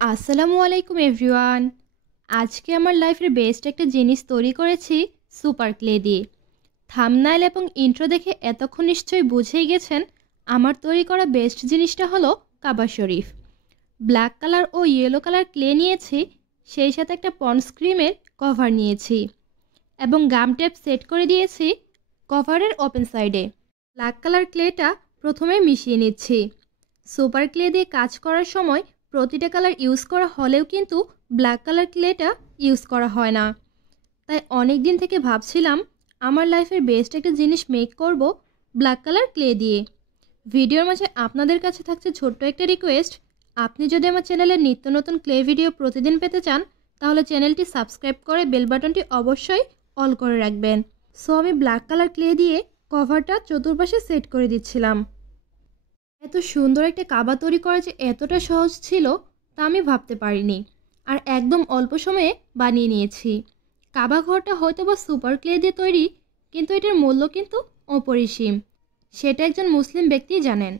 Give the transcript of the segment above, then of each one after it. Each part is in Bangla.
আসসালামু আলাইকুম এভরিওয়ান। আজকে আমার লাইফের বেস্ট একটা জিনিস তৈরি করেছি সুপার ক্লে দিয়ে। থাম্বনেইল এবং ইন্ট্রো দেখে এতক্ষণ নিশ্চয়ই বুঝেই গেছেন আমার তৈরি করা বেস্ট জিনিসটা হলো কাবা শরীফ। ব্ল্যাক কালার ও ইয়েলো কালার ক্লে নিয়েছি, সেই সাথে একটা পন্ডস ক্রিমের কভার নিয়েছি এবং গাম টেপ সেট করে দিয়েছি কভারের ওপেন সাইডে। ব্ল্যাক কালার ক্লেটা প্রথমে মিশিয়ে নিচ্ছি। সুপার ক্লে দিয়ে কাজ করার সময় প্রতিটা কালার ইউজ করা হলেও কিন্তু ব্ল্যাক কালার ক্লেটা ইউজ করা হয় না। তাই অনেক দিন থেকে ভাবছিলাম আমার লাইফের বেস্ট একটা জিনিস মেক করব ব্ল্যাক কালার ক্লে দিয়ে। ভিডিওর মাঝে আপনাদের কাছে থাকছে ছোট্ট একটা রিকোয়েস্ট, আপনি যদি আমার চ্যানেলের নিত্য নতুন ক্লে ভিডিও প্রতিদিন পেতে চান তাহলে চ্যানেলটি সাবস্ক্রাইব করে বেল বাটনটি অবশ্যই অল করে রাখবেন। সো আমি ব্ল্যাক কালার ক্লে দিয়ে কভারটা চতুর্পাশে সেট করে দিচ্ছিলাম। এত সুন্দর একটা কাবা তৈরি করা যে এতটা সহজ ছিল তা আমি ভাবতে পারিনি, আর একদম অল্প সময়ে বানিয়ে নিয়েছি। কাবা ঘরটা হয়তো বা সুপার ক্লে দিয়ে তৈরি, কিন্তু এটার মূল্য কিন্তু অপরিসীম, সেটা একজন মুসলিম ব্যক্তিই জানেন।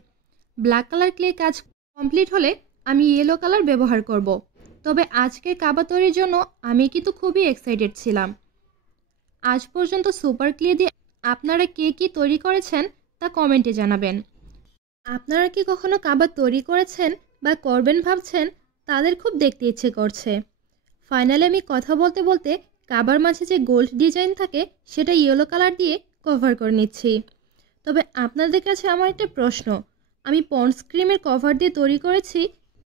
ব্ল্যাক কালার ক্লে কাজ কমপ্লিট হলে আমি ইয়েলো কালার ব্যবহার করব। তবে আজকের কাবা তৈরির জন্য আমি কিন্তু খুবই এক্সাইটেড ছিলাম। আজ পর্যন্ত সুপার ক্লে দিয়ে আপনারা কে কী তৈরি করেছেন তা কমেন্টে জানাবেন। আপনারা কি কখনো কাবা তৈরি করেছেন বা করবেন ভাবছেন? তাদের খুব দেখতে ইচ্ছে করছে। ফাইনালি আমি কথা বলতে বলতে কাবার মাঝে যে গোল্ড ডিজাইন থাকে সেটা ইয়েলো কালার দিয়ে কভার করে নিচ্ছি। তবে আপনাদের কাছে আমার একটা প্রশ্ন, আমি পন্ডস ক্রিমের কভার দিয়ে তৈরি করেছি,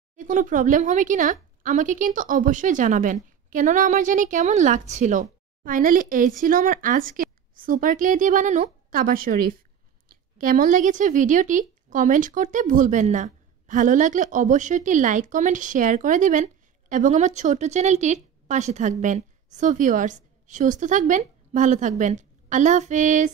এতে কোনো প্রবলেম হবে কি না আমাকে কিন্তু অবশ্যই জানাবেন, কেননা আমার জানি কেমন লাগছিল। ফাইনালি এই ছিল আমার আজকে সুপার ক্লে দিয়ে বানানো কাবা শরীফ। কেমন লেগেছে ভিডিওটি কমেন্ট করতে ভুলবেন না। ভালো লাগলে অবশ্যই একটি লাইক কমেন্ট শেয়ার করে দেবেন এবং আমার ছোট্ট চ্যানেলটির পাশে থাকবেন। সো ভিউয়ার্স, সুস্থ থাকবেন, ভালো থাকবেন। আল্লাহ হাফেজ।